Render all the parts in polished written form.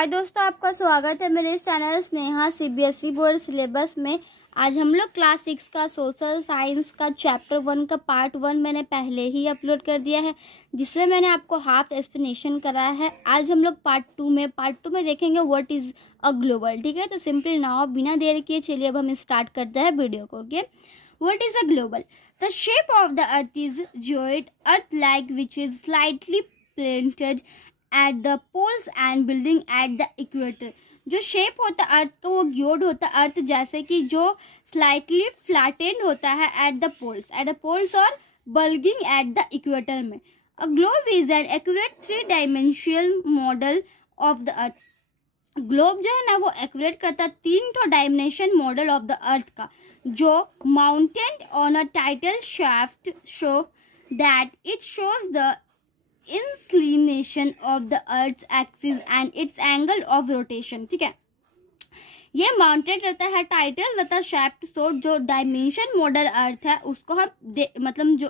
हाय दोस्तों, आपका स्वागत है मेरे इस channel Sneha CBSE board syllabus में। आज हम लोग क्लास 6 का सोशल साइंस का चैप्टर 1 का पार्ट 1 मैंने पहले ही अपलोड कर दिया है, जिसमें मैंने आपको हाफ एक्सप्लेनेशन कराया है। आज हम लोग पार्ट 2 में देखेंगे व्हाट इज़ अ ग्लोबल। ठीक है, तो सिंपली नाउ बिना देर किए चलिए अब हम स्टार्ट करते हैं वीडियो को। Okay, what is a global? The shape of the earth is geoid, earth like which is slightly plated at the poles and building at the equator. जो शेप होता है अर्थ का वो ग्योड होता है अर्थ जैसे कि जो स्लाइटली फ्लैटेंड होता है एट द पोल्स और बल्गिंग एट द इक्वेटर में। A globe is an accurate 3 dimensional model of the earth. Globe जो है ना वो एक्यूरेट करता है 3 डायमेंशन मॉडल ऑफ द अर्थ का, जो mounted on a title shaft show that it shows the inclination of the earth's axis and its angle of rotation। ठीक है, ये माउंटेड रहता है, टाइटल रहता है शाफ्ट शो, जो डायमेंशन मॉडल अर्थ है उसको हम मतलब जो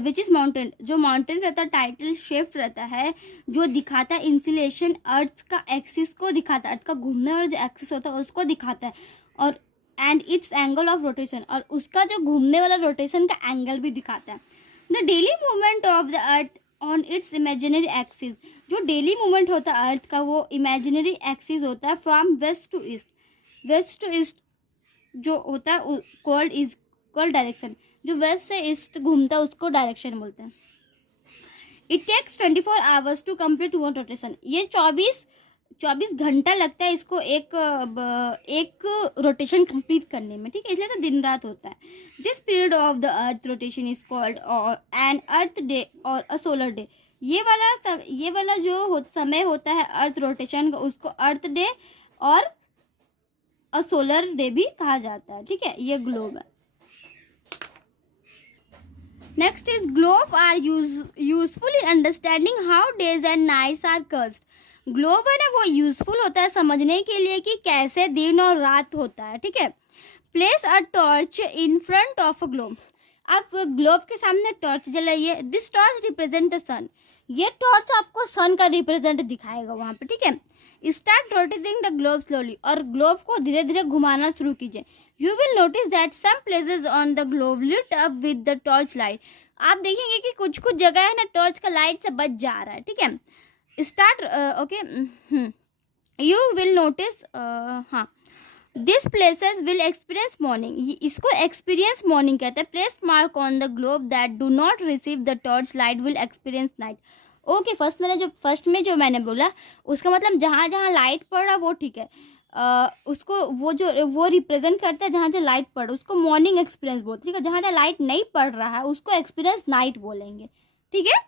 विच इज माउंटेन, जो माउंटेन रहता है टाइटल शेफ्ट रहता है जो दिखाता है इंसुलेशन अर्थ का एक्सिस को दिखाता है, अर्थ का घूमने वाला जो एक्सिस होता है उसको दिखाता है, और and it's angle of rotation, और उसका जो घूमने वाला रोटेशन का एंगल भी दिखाता है। The daily movement of the earth on it's imaginary axis, जो डेली मूवमेंट होता है अर्थ का वो इमेजिनरी एक्सिस होता है फ्रॉम वेस्ट टू ईस्ट जो होता है कॉल्ड डायरेक्शन, जो वेस्ट से ईस्ट घूमता है उसको डायरेक्शन बोलते हैं। It takes 24 hours to complete one rotation, ये 24 घंटा लगता है इसको एक रोटेशन कंप्लीट करने में। ठीक है, इसलिए तो दिन रात होता है। This period of the earth rotation is called an earth day और अ सोलर डे। ये वाला जो समय होता है अर्थ रोटेशन का उसको अर्थ डे और अ सोलर डे भी कहा जाता है। ठीक है, ये ग्लोब है। Next is globe are useful in understanding how days and nights are cursed. Globe है ना वो यूजफुल होता है समझने के लिए कि कैसे दिन और रात होता है। ठीक है, place a torch in front of a globe, आप ग्लोब के सामने टॉर्च जलाइए। This torch represent the sun, ये टॉर्च आपको सन का रिप्रेजेंट दिखाएगा वहाँ पे। ठीक है, start rotating the globe slowly, और ग्लोब को धीरे धीरे घुमाना शुरू कीजिए। You will notice that some places on the globe lit up with the torch light, आप देखेंगे कि कुछ जगह है ना टॉर्च का लाइट से बच जा रहा है। ठीक है, स्टार्ट यू विल नोटिस हाँ this places will experience morning, इसको एक्सपीरियंस मॉर्निंग कहते हैं। Place mark on the globe that do not receive the torch light will experience night. Okay, first में जो मैंने बोला उसका मतलब जहाँ जहाँ लाइट पड़ रहा वो ठीक है, उसको वो रिप्रेजेंट करता है जहाँ जहाँ लाइट पड़ रहा उसको मॉर्निंग एक्सपीरियंस बोलते हैं। ठीक है, जहाँ जहाँ लाइट नहीं पड़ रहा है उसको एक्सपीरियंस नाइट बोलेंगे। ठीक है,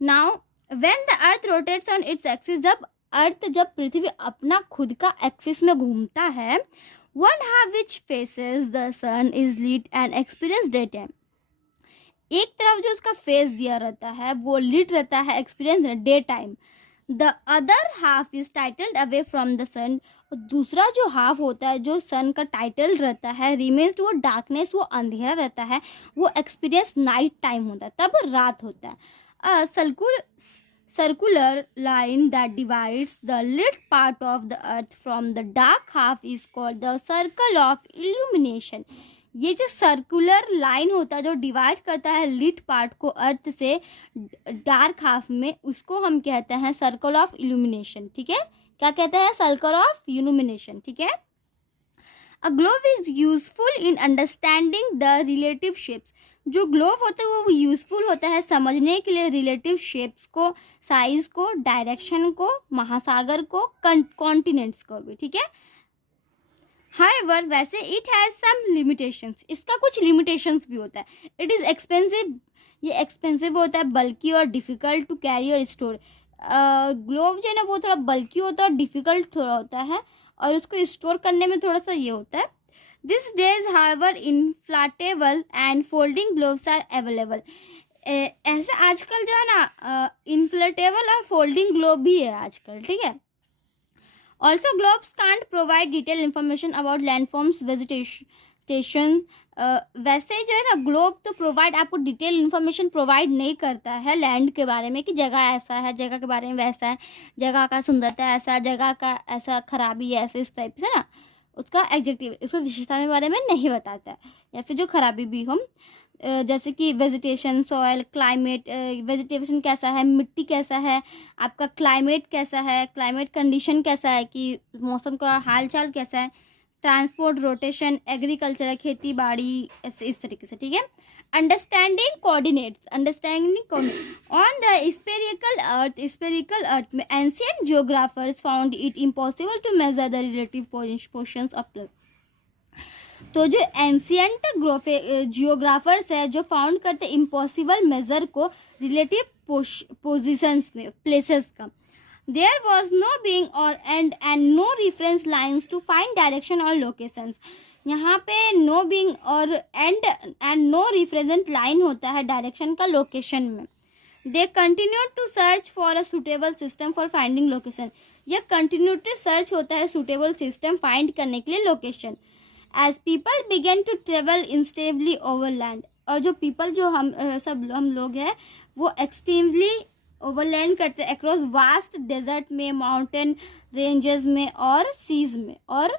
now when the earth rotates on its axis, जब पृथ्वी अपना खुद का एक्सिस में घूमता है, one half which faces the sun is lit and experience day time, एक तरफ जो उसका फेस दिया रहता है वो लीट रहता है, experience day time. The other half is tilted away from the sun, दूसरा जो हाफ होता है जो सन का टाइटल रहता है रिमेन्स, वो डार्कनेस, वो अंधेरा रहता है, वो एक्सपीरियंस नाइट टाइम होता है, तब रात होता है। Circular line that divides the lit part of the earth from the dark half is called the circle of illumination। ये जो सर्कुलर लाइन होता है जो डिवाइड करता है लिट पार्ट को अर्थ से डार्क हाफ में, उसको हम कहते हैं सर्कल ऑफ इल्यूमिनेशन। ठीक है, क्या कहते हैं? Circle of illumination. ठीक है, a globe is useful in understanding the relative shapes, जो ग्लोब होता है वो यूजफुल होता है समझने के लिए रिलेटिव शेप्स को, साइज को, डायरेक्शन को, महासागर को, कॉन्टिनेंट्स को भी। ठीक है, हाउएवर वैसे इट हैज़ सम लिमिटेशंस, इसका कुछ लिमिटेशंस भी होता है। इट इज़ एक्सपेंसिव, ये एक्सपेंसिव होता है, बल्कि और डिफ़िकल्ट टू कैरी और स्टोर। ग्लोब जो है ना वो थोड़ा बल्कि होता है और डिफ़िकल्ट थोड़ा होता है, और उसको स्टोर करने में थोड़ा सा ये होता है। These days, however, inflatable and folding globes are available। ऐसे आजकल जो है ना इन्फ्लेटेबल और फोल्डिंग ग्लोब भी है आजकल। ठीक है, also globes can't provide detailed information about landforms, vegetation, वैसे ही जो है ना ग्लोब तो प्रोवाइड आपको डिटेल इन्फॉर्मेशन प्रोवाइड नहीं करता है लैंड के बारे में कि जगह ऐसा है, जगह के बारे में वैसा है, जगह का सुंदरता ऐसा, जगह का ऐसा खराबी है, ऐसे इस टाइप से ना उसका एग्जेक्टिव उसको विशेषता के बारे में नहीं बताता है, या फिर जो खराबी भी हो जैसे कि वेजिटेशन, सॉयल, क्लाइमेट, वेजिटेशन कैसा है, मिट्टी कैसा है, आपका क्लाइमेट कैसा है, क्लाइमेट कंडीशन कैसा है कि मौसम का हाल चाल कैसा है, ट्रांसपोर्ट, रोटेशन, एग्रीकल्चर, खेती बाड़ी, इस तरीके से, ठीक है। Understanding coordinates, on the spherical earth में ancient geographers found it impossible to measure the relative positions of planets. तो जो एंशियंट जियोग्राफर्स है जो फाउंड करते इम्पॉसिबल मेजर को रिलेटिव पोजीशंस में प्लेसेस का। There was no being or end and no reference lines to find direction or locations. यहाँ पे no being और end and no reference line होता है डायरेक्शन का लोकेशन में। They continued to search for a suitable system for finding location. यह continued search होता है suitable system find करने के लिए location. As people began to travel instantly over land, और जो people जो हम लोग हैं वो extremely ओवरलैंड करते हैं अक्रॉस वास्ट डेजर्ट में, माउंटेन रेंजेस में और सीज में और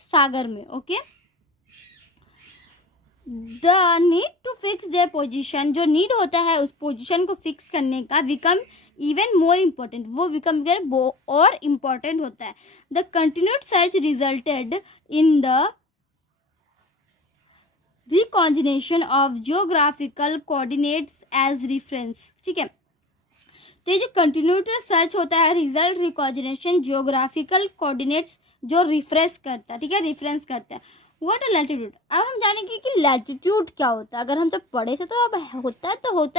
सागर में। Okay, the need to fix their position, जो नीड होता है उस पोजीशन को फिक्स करने का, बिकम इवन मोर इम्पोर्टेंट, वो बिकम और इम्पोर्टेंट होता है। The continued search resulted in the recognition of geographical coordinates as reference. ठीक है, तो ये जो कंटिन्यूस सर्च होता है रिजल्ट रिकॉन्जिनेशन जियोग्राफिकल कोऑर्डिनेट्स जो रिफ्रेश करता है, ठीक है, रिफरेंस करता है। व्हाट है लैटिट्यूड? अब हम जानेंगे कि लैटिट्यूड क्या होता है। अगर हम जब पढ़े थे तो अब होता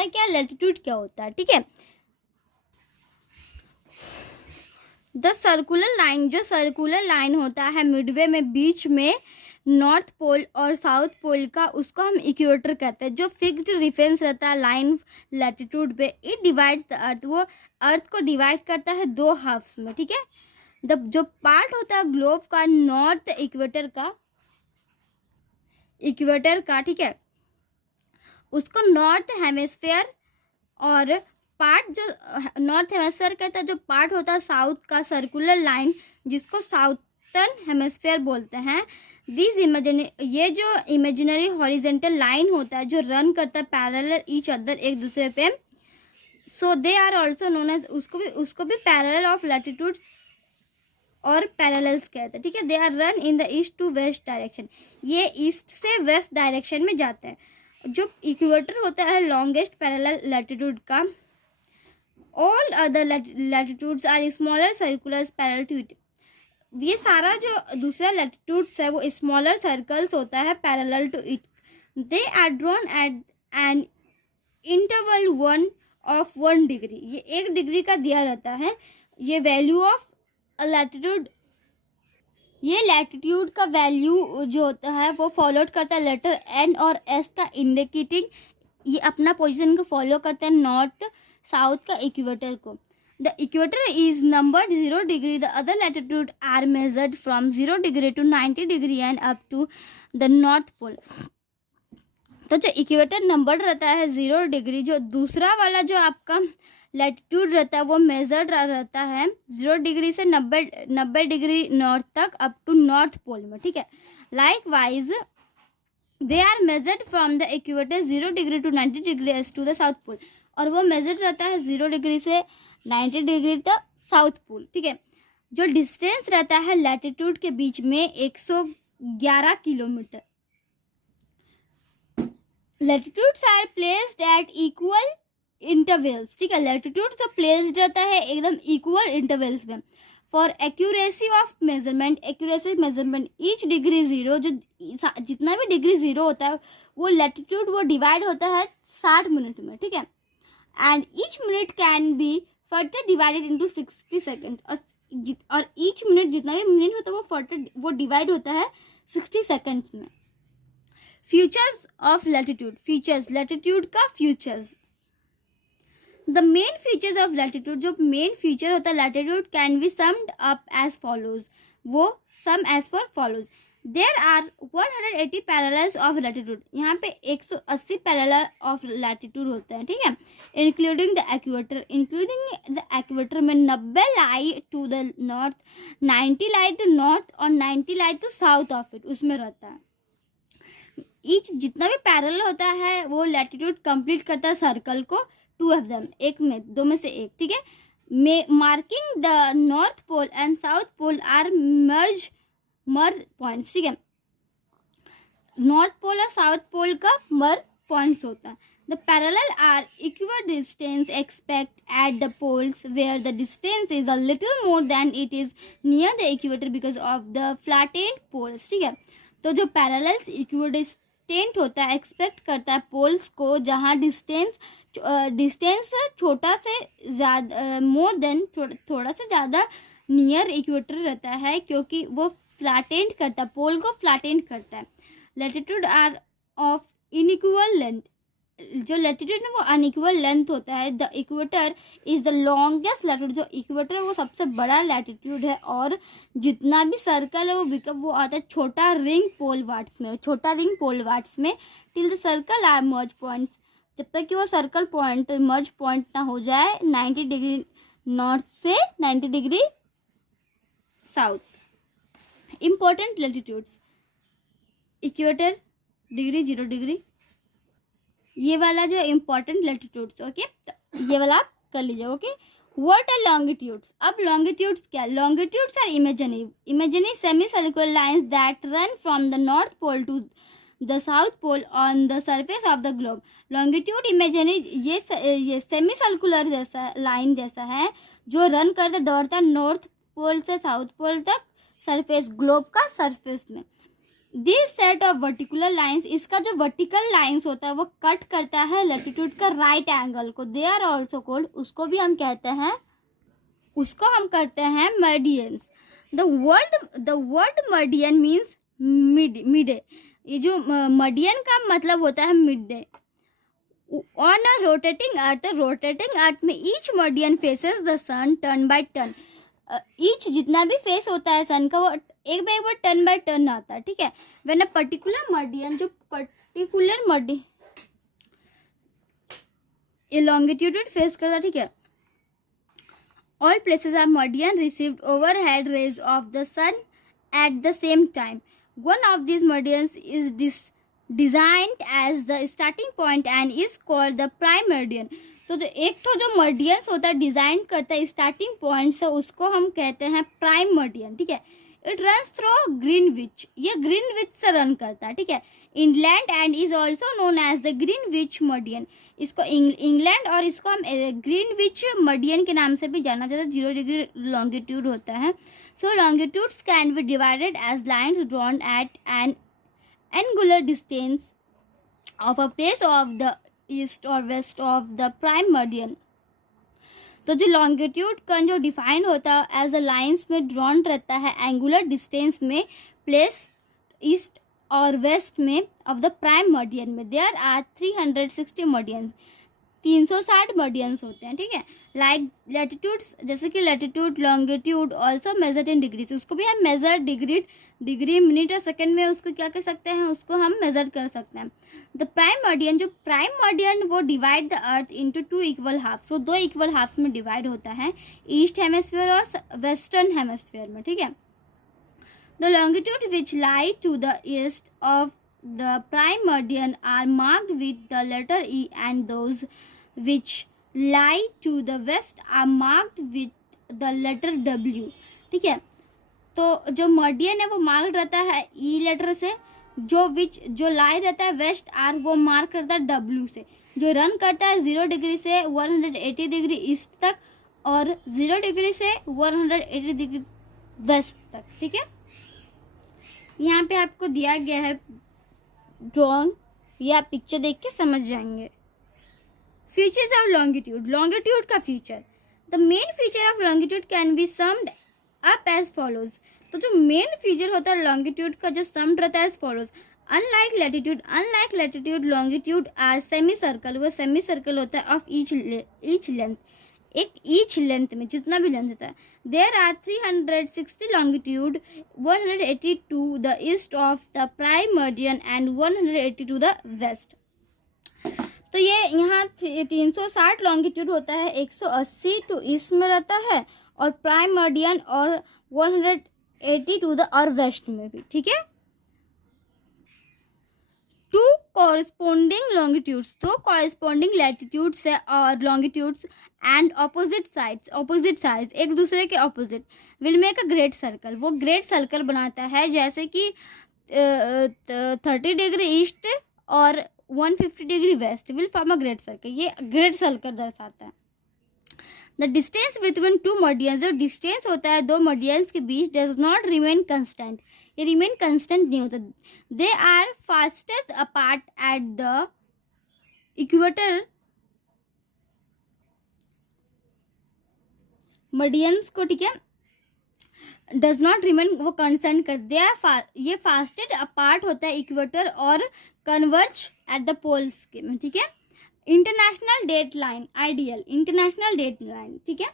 है क्या, लैटिट्यूड क्या होता है, ठीक है। द सर्कुलर लाइन, जो सर्कुलर लाइन होता है मिडवे में, बीच में नॉर्थ पोल और साउथ पोल का, उसको हम इक्वेटर कहते हैं। जो फिक्स्ड रेफरेंस रहता है लाइन लैटिट्यूड पे, इट डिवाइड्स द अर्थ, वो अर्थ को डिवाइड करता है दो हाफ्स में, ठीक है। जो पार्ट होता है ग्लोब का नॉर्थ इक्वेटर का, ठीक है, उसको नॉर्थ हेमिस्फीयर, और पार्ट जो नॉर्थ हेमिस्फीयर कहता है, जो पार्ट होता है साउथ का सर्कुलर लाइन जिसको साउथर्न हेमिस्फीयर बोलते हैं। ये जो इमेजिनरी हॉरिजेंटल लाइन होता है जो रन करता है पैरेलल ईच अदर, एक दूसरे पे, so they are also known as, उसको भी पैरेलल ऑफ लैटिट्यूड्स और पैरेलल्स कहते हैं, ठीक है। They are run in the east to west direction, ये ईस्ट से वेस्ट डायरेक्शन में जाते हैं। जो इक्वेटर होता है लॉन्गेस्ट पैरेलल लैटिट्यूड का, all other latitudes are smaller circulars parallel to it. ये सारा जो दूसरा लैटिट्यूड्स है वो स्मॉलर सर्कल्स होता है parallel to it. They are drawn at an interval 1 degree, ये 1 डिग्री का दिया रहता है। ये वैल्यू ऑफ लैटिट्यूड, ये लैटिट्यूड का वैल्यू जो होता है वो फॉलो करता है लेटर एन और एस का इंडिकेटिंग, ये अपना पोजीशन को फॉलो करता है नॉर्थ साउथ का इक्वेटर को। The equator is numbered 0 degree. The other latitude are measured from 0 degree to 90 degree and up to the North Pole. तो जो इक्वेटर नंबर्ड रहता है 0 डिग्री, जो दूसरा वाला जो आपका लैटिट्यूड रहता है वो मेजर्ड रहता है 0 डिग्री से 90 डिग्री नॉर्थ तक अप टू नॉर्थ पोल में, ठीक है। Likewise they are measured from the equator 0 degree to 90 degree to the south pole, और वो मेजर्ड रहता है 0 डिग्री से 90 डिग्री तक साउथ पोल, ठीक है। जो डिस्टेंस रहता है लैटिट्यूड के बीच में 111 kilometre. Latitudes are placed at equal intervals, ठीक है। लैटिट्यूड जो प्लेस्ड रहता है एकदम इक्वल इंटरवल्स में। For accuracy of measurement, each degree 0, जो जितना भी डिग्री 0 होता है वो लैटिट्यूड वो डिवाइड होता है 60 मिनट में, ठीक है। And each minute can be further divided into 60 second, और ईच मिनट जितना भी मिनट होता है वो डिवाइड होता है 60 सेकेंड्स में। Futures of latitude, features latitude का futures. The main features of latitude, जो मेन फीचर होता है latitude can be summed up as follows, वो sum as for follows. There are 180 parallels of latitude, यहाँ पे 180 पैरेलल ऑफ लैटिट्यूड होते हैं, ठीक है, इंक्लूडिंग द एक्वेटर में 90 lie to the north, 90 lie to north और 90 lie to south of it, उसमें रहता है। ईच जितना भी पैरेलल होता है वो लैटिट्यूड कंप्लीट करता है सर्कल को, 2 ऑफ देम, दो में से एक, ठीक है, marking the north pole and south pole are merge points, ठीक है, नॉर्थ पोल और साउथ पोल का मर्ज पॉइंट्स होता है। The parallel are equal distance expect at the poles where the distance is a little more than it is near the equator because of the flattened poles, ठीक है। तो जो parallels equidistant होता है expect करता है पोल्स को जहाँ डिस्टेंस छोटा से ज़्यादा मोर देन थोड़ा सा ज़्यादा नियर इक्वेटर रहता है, क्योंकि वो फ्लैटेंड करता है, पोल को फ्लैटेंड करता है। Latitude are of inequal length, जो लैटिट्यूड है वो अनइक्वल लेंथ होता है। The equator is the longest latitude, जो इक्वेटर है वो सबसे बड़ा लैटिट्यूड है, और जितना भी सर्कल है वो आता है छोटा रिंग पोल वाट्स में till the circle are merge points, जब तक कि वो सर्कल पॉइंट मर्ज पॉइंट ना हो जाए 90 डिग्री नॉर्थ से 90 degree south. Important latitudes, equator degree 0 degree, ये वाला जो इम्पोर्टेंट लैटिट्यूड्स, ओके, तो ये वाला आप कर लीजिए, ओके। व्हाट आर लॉन्गिट्यूड्स, अब लॉन्गिट्यूड्स क्या, longitudes are imaginary semi circular lines that run from the north pole to the south pole on the surface of the globe. Longitude imaginary ये semi circular जैसा line जैसा है जो run करते दौड़ता north pole से south pole तक surface, globe का सरफेस में। दिस सेट ऑफ वर्टिकुलर लाइंस, इसका जो वर्टिकल लाइंस होता है वो कट करता है लैटिट्यूड का राइट एंगल को, दे आर ऑल्सो कॉल्ड, उसको भी हम कहते हैं, उसको हम करते हैं meridians. The word meridian means midday, ये जो मेरिडियन का मतलब होता है mid day. On a rotating earth में each meridian faces the sun turn by turn, each जितना भी फेस होता है सन का वो एक बार टर्न बाय टर्न आता है, ठीक है। व्हेन अ पर्टिकुलर मेरिडियन, जो पर्टिकुलर मेरिडियन ये लॉन्गिट्यूड फेस करता है, ठीक है। All places are meridian received overhead rays of the sun at the same time. One of this meridians is designed as the starting point and is called the prime meridian. तो जो एक तो जो meridians होता है design करता है starting point से, उसको हम कहते हैं प्राइम मेरिडियन, ठीक है। इट रन्स थ्रू ग्रीनविच, ये ग्रीनविच से रन करता है, ठीक है, England and is also known as the Greenwich meridian. इसको इंग्लैंड और इसको हम ग्रीनविच मेरिडियन के नाम से भी जाना जाता है। 0 डिग्री लॉन्गिट्यूड होता है। So longitudes can be divided as lines drawn at an angular distance of a place of the east और west of the prime meridian. तो जो लॉन्गिट्यूड का जो डिफाइंड होता है एज अ लाइंस में ड्रॉन रहता है एंगुलर डिस्टेंस में प्लेस ईस्ट और वेस्ट में ऑफ द प्राइम मेरिडियन में। देयर आर 360 मेरिडियंस, 360 मेरिडियंस होते हैं, ठीक है। लाइक लैटिट्यूड्स, जैसे कि latitude longitude also measured in degrees, उसको भी हम मेजर डिग्री मिनट और सेकंड में उसको क्या कर सकते हैं, उसको हम मेजर कर सकते हैं। द प्राइम मेरिडियन, जो प्राइम मेरिडियन वो divide the earth into 2 equal half, so 2 equal halves में डिवाइड होता है, ईस्ट हेमिस्फीयर और वेस्टर्न हेमिस्फीयर में, ठीक है। The longitude which lie to the east of the prime meridian are marked with the letter E and those which lie to the west are marked with the letter W, ठीक है। तो जो meridian है वो mark रहता है ई letter से, जो लाई रहता है वेस्ट आर वो मार्क करता है डब्ल्यू से, जो रन करता है 0 डिग्री से 180 डिग्री ईस्ट तक और 0 डिग्री से 180 डिग्री वेस्ट तक, ठीक है। यहाँ पे आपको दिया गया है ड्रॉइंग, या पिक्चर देख के समझ जाएंगे। फीचर्स ऑफ लॉन्गिट्यूड, लॉन्गिट्यूड का feature. The main feature of longitude can be summed up as follows. तो जो मेन फीचर होता है लॉन्गिट्यूड का जो सम्ड रहता है as follows. Unlike latitude longitude are semi circle, वो सेमी सर्कल होता है ऑफ ईच लेंथ। एक ईच लेंथ में, जितना भी लेंथ होता है. There are 360 longitude, 180 to the east of the prime meridian and 180 to the west. तो ये यहाँ 360 लॉन्गिट्यूड होता है, 180 टू ईस्ट में रहता है और प्राइम मर्डियन, और 180 टू द और वेस्ट में भी. ठीक है. टू कॉरेस्पॉन्डिंग लॉन्गिट्यूड्स, तो कॉरेस्पॉन्डिंग लैटिट्यूड्स है और लॉन्गिट्यूड्स एंड ऑपोजिट साइड्स एक दूसरे के opposite will make a great circle. वो ग्रेट सर्कल बनाता है, जैसे कि 30 डिग्री ईस्ट और 150 degree west will form a great circle. ये ग्रेट सर्कल दर्शाता है. द डिस्टेंस बिटवीन टू मर्डियंस, जो डिस्टेंस होता है दो मर्डियंस के बीच, डज नॉट रिमेन कंस्टेंट. ये रिमेन कंस्टेंट नहीं होता. They are fastest apart at the equator. Meridians को, ठीक है, डज नॉट रिमेन, वो कंस्टेंट कर दे. ये फास्टेस्ट अपार्ट होता है इक्वेटर और कन्वर्ज एट द पोल्स के में. ठीक है. International date line ideal, international date line. ठीक है.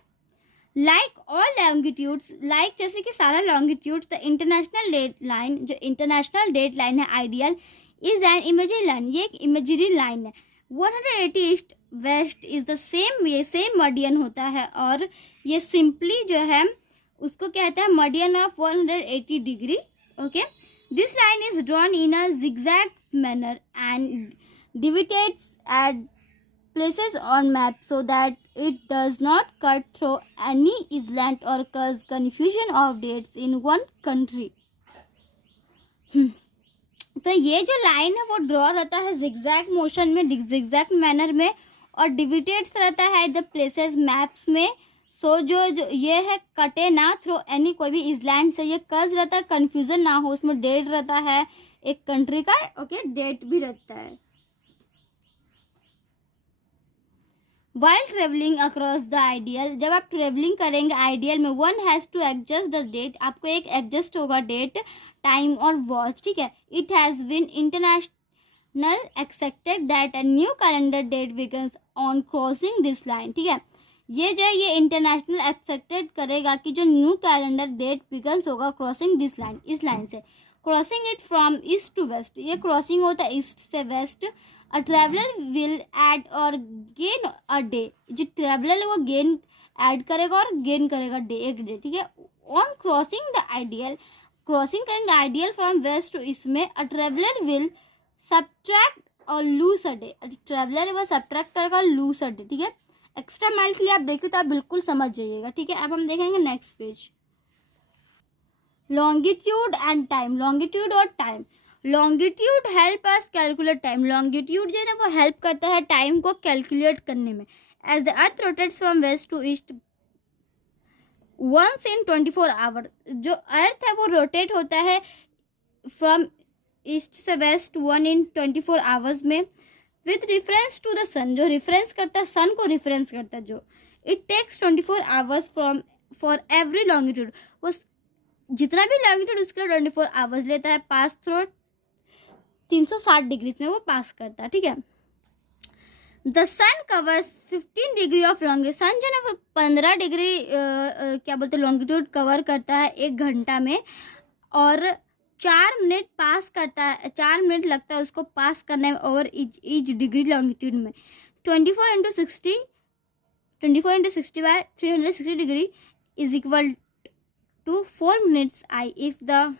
लाइक ऑल लॉन्गिट्यूड्स, लाइक जैसे कि सारा longitudes, the international date line, जो इंटरनेशनल डेट लाइन है ideal, is an imagery line. ये एक इमेजरी लाइन है. 180 east west is the same, ये सेम मर्डियन होता है और ये सिंपली जो है उसको कहते हैं meridian of 180 degree. Okay. This line is drawn in a zigzag manner and divides at places on map so that it does not cut through any island or cause confusion of dates in one country. तो ये जो line है वो draw रहता है zigzag motion में, zigzag manner में, और डिविडेट्स रहता है द प्लेसेस मैप्स में. सो जो ये है कटे ना थ्रो एनी, कोई भी इसलैंड से. ये कर्ज रहता है, कंफ्यूजन ना हो उसमें. डेट रहता है एक कंट्री का. ओके. डेट भी रहता है. While traveling across the ideal, जब आप ट्रेवलिंग करेंगे आइडियल में, one has to adjust the date. आपको एक एडजस्ट होगा डेट, टाइम और वॉच. ठीक है. It has been international accepted that a new calendar date begins on crossing this line. ठीक है. ये जो है ये इंटरनेशनल एक्सेप्टेड करेगा कि जो न्यू कैलेंडर डेट बिगन्स होगा क्रॉसिंग दिस लाइन, इस लाइन से. Crossing it from east to west, ये क्रॉसिंग होता है ईस्ट से west. A traveler will add or gain a day. जो traveler है वो gain add करेगा और gain करेगा डे, एक डे. ठीक है. On crossing the ideal, crossing करेंगे ideal from west to east में, a traveler will subtract or lose a day. traveler है वो subtract करेगा lose a day. ठीक है. एक्स्ट्रा माइल के लिए आप देखिए तो आप बिल्कुल समझ जाइएगा. ठीक है. अब हम देखेंगे next page. Longitude and time, longitude और time. Longitude help us calculate time. Longitude जो है ना वो हेल्प करता है टाइम को कैलकुलेट करने में. As the earth rotates from west to east once in 24 hour, जो अर्थ है वो रोटेट होता है फ्रॉम ईस्ट से वेस्ट 1 in 24 आवर्स में. With reference to the sun, जो रिफरेंस करता है सन को रिफरेंस करता है जो. It takes 24 hours from for every longitude. वो जितना भी लॉन्गिट्यूड उसके लिए 24 आवर्स लेता है. पास थ्रू 360 डिग्री में वो पास करता है. ठीक है. The sun covers 15 degree of longitude. Sun जो ना वो 15 डिग्री क्या बोलते हैं लॉन्गिट्यूड कवर करता है 1 घंटा में, और 4 मिनट पास करता है. 4 मिनट लगता है उसको पास करने में ओवर ईच डिग्री लॉन्गिट्यूड में. 24 into 60 by 360 degree is equal to 4 minutes I. If the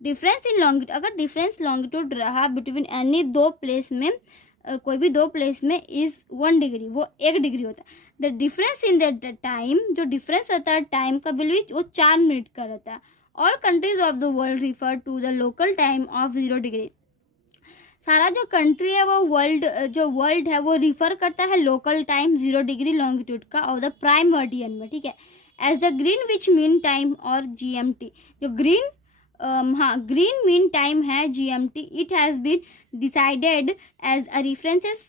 difference in longitude, अगर डिफरेंस लॉन्गिट्यूड रहा बिटवीन एनी दो प्लेस में, कोई भी दो प्लेस में, इज 1 डिग्री, वो 1 डिग्री होता है. The difference in the time, जो डिफरेंस होता है टाइम का वैल्यू वो 4 मिनट का रहता है. All countries of the world refer to the local time of 0 degree. सारा जो कंट्री है वो वर्ल्ड है वो रिफर करता है लोकल टाइम 0 डिग्री लॉन्गिट्यूड का और द प्राइम मर्डियन में. ठीक है. As the Greenwich mean time और GMT, जो ग्रीन ग्रीन मीन टाइम है GMT. It has been decided as a references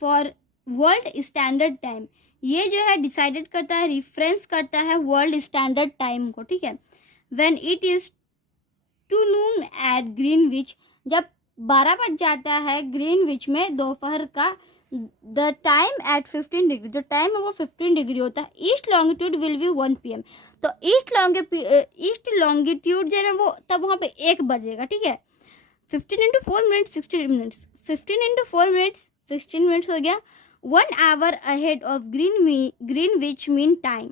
for world standard time. ये जो है डिसाइडेड करता है, रेफरेंस करता है वर्ल्ड स्टैंडर्ड टाइम को. ठीक है. When it is two noon at Greenwich, जब 12 बज जाता है ग्रीनविच में दोपहर का, द टाइम एट 15 डिग्री, जो टाइम है वो 15 डिग्री होता है. East longitude will be 1 PM. तो ईस्ट लॉन्गिट्यूड जो है ना वो तब वहाँ पे 1 बजेगा. ठीक है. 15 into 4 minutes 16 minutes, 15 into 4 minutes 16 minutes हो गया. 1 hour ahead of Greenwich mean time.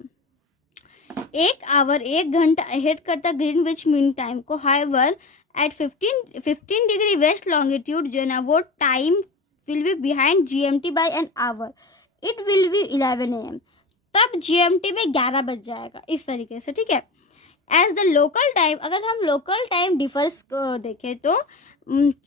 1 hour 1 घंटा अहेड करता ग्रीनविच मीन टाइम को. However at 15 degree west longitude जो है ना वो time will be behind GMT by an hour. It will be 11 AM. तब GMT में 11 बज जाएगा. इस तरीके से. ठीक है. एज द लोकल टाइम, अगर हम लोकल टाइम डिफर्स देखें तो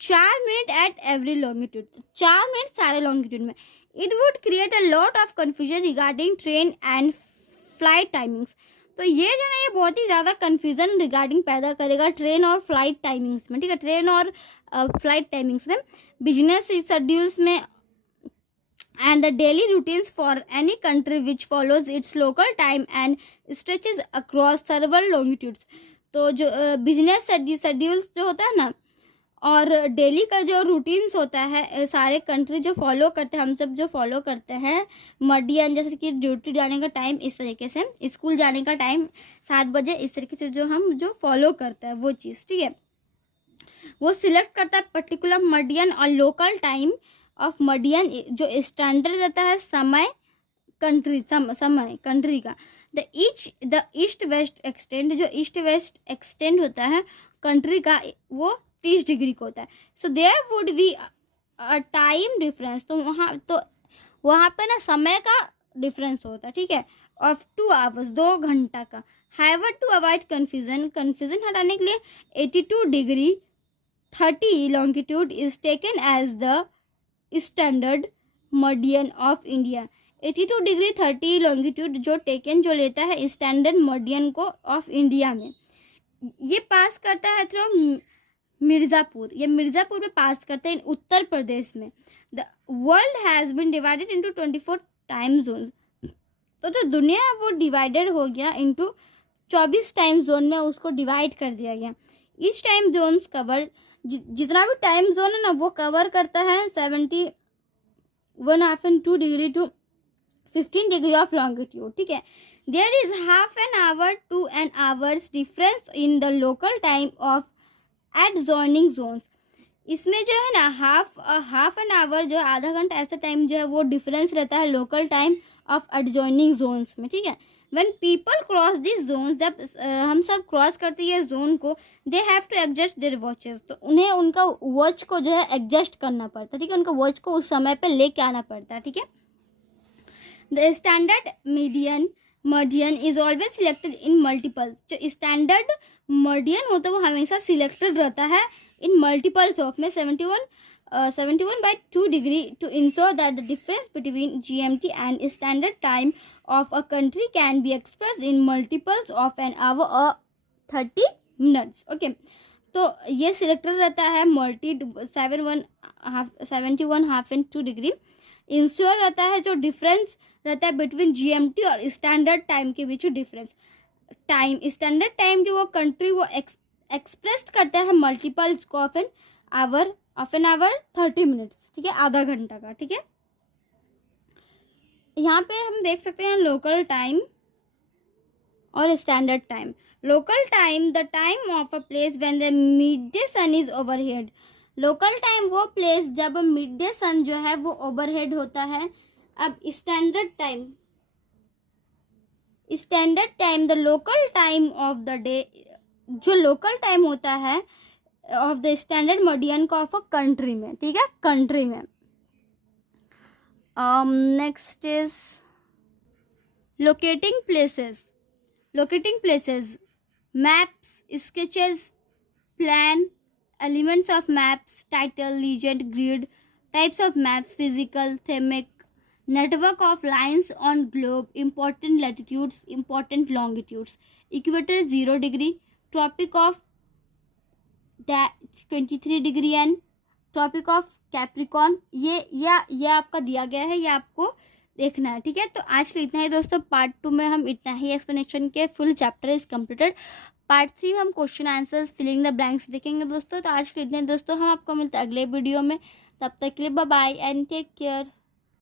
4 minute at every longitude, 4 minute सारे लॉन्गिट्यूड में. It would create a lot of confusion regarding train and flight timings. तो ये जो ना ये बहुत ही ज़्यादा कन्फ्यूज़न रिगार्डिंग पैदा करेगा ट्रेन और फ्लाइट टाइमिंग्स में. ठीक है. ट्रेन और फ्लाइट टाइमिंग्स में, बिजनेस शेड्यूल्स में, and the daily routines for any country which follows its local time and stretches across several longitudes. तो जो बिजनेस शेड्यूल्स जो होता है ना और डेली का जो रूटीन्स होता है सारे कंट्री जो फॉलो करते हैं, हम सब जो फॉलो करते हैं मर्डियन, जैसे कि ड्यूटी जाने का टाइम इस तरीके से, स्कूल जाने का टाइम 7 बजे, इस तरीके से जो हम जो फॉलो करते हैं वो चीज़. ठीक है. वो सिलेक्ट करता है पर्टिकुलर मर्डियन और लोकल टाइम ऑफ मर्डियन जो स्टैंडर्ड रहता है समय कंट्री समय कंट्री का. द ईस्ट वेस्ट एक्सटेंड, जो ईस्ट वेस्ट एक्सटेंड होता है कंट्री का वो 30 डिग्री का होता है. So there would be a time difference. तो वहाँ पे ना समय का डिफरेंस होता है. ठीक है. ऑफ 2 आवर्स 2 घंटा का. हाउएवर टू अवॉइड कन्फ्यूजन हटाने के लिए 82 degree 30 longitude is taken as the standard meridian of India. 82 degree 30 longitude जो टेकन जो लेता है स्टैंडर्ड मर्डियन को ऑफ इंडिया में. ये पास करता है थ्रू मिर्ज़ापुर. ये मिर्ज़ापुर में पास करते हैं उत्तर प्रदेश में. The world has been divided into 24 time zone. तो जो दुनिया है वो डिवाइडेड हो गया इंटू 24 टाइम जोन में, उसको डिवाइड कर दिया गया. ईच टाइम जोन्स कवर, जितना भी टाइम जोन है ना वो कवर करता है 71.5 degree to 15 degree of longitude. ठीक है. There is half an hour to an hours difference in the local time of adjoining zones. इसमें जो है ना हाफ एन आवर जो आधा घंटा ऐसा टाइम जो है वो डिफरेंस रहता है local time of adjoining zones में. ठीक है. When people cross these zones, जब हम सब क्रॉस करते हैं जोन को, they have to adjust their watches. तो उन्हें उनका वॉच को जो है एडजस्ट करना पड़ता है. ठीक है. उनका वॉच को उस समय पे लेके आना पड़ता है. ठीक है. The standard meridian is always selected in multiples. जो स्टैंडर्ड मर्डियन होता है वो हमेशा सिलेक्टेड रहता है इन मल्टीपल्स ऑफ में 71/2 degree to ensure that the difference between GMT and standard time of a country can be expressed in multiples of an hour or 30 minutes. Okay. तो ये सिलेक्टेड रहता है 71.5 डिग्री. इंश्योर रहता है जो difference रहता है बिटवीन GMT और स्टैंडर्ड टाइम के बीच डिफरेंस. टाइम स्टैंडर्ड टाइम जो वो कंट्री वो एक्सप्रेस करता है मल्टीपल्स को ऑफ एन आवर 30 मिनट्स. ठीक है. आधा घंटा का. ठीक है. यहाँ पे हम देख सकते हैं लोकल टाइम और standard time. Local time the time of a place when the mid day sun is overhead. Local time वो प्लेस जब मिड डे सन जो है वो ओवरहेड होता है. अब standard time the local time of the day, जो local time होता है ऑफ द स्टैंडर्ड मर्डियन का ऑफ अ कंट्री में. ठीक है. कंट्री में. Next is locating places. Maps, sketches, plan, elements of maps, title, legend, grid, types of maps, physical, thematic, network of lines on globe, important latitudes, important longitudes, equator 0 degree, tropic of 23 degree and tropic of Capricorn. ये आपका दिया गया है, ये आपको देखना है. ठीक है. तो आज के लिए इतना ही दोस्तों. पार्ट 2 में हम इतना ही एक्सप्लेनेशन के full chapter is completed. Part 3 में हम question answers filling the blanks देखेंगे दोस्तों. तो आज के लिए इतना ही दोस्तों. हम आपको मिलते हैं अगले वीडियो में. तब तक के लिए bye bye and take care.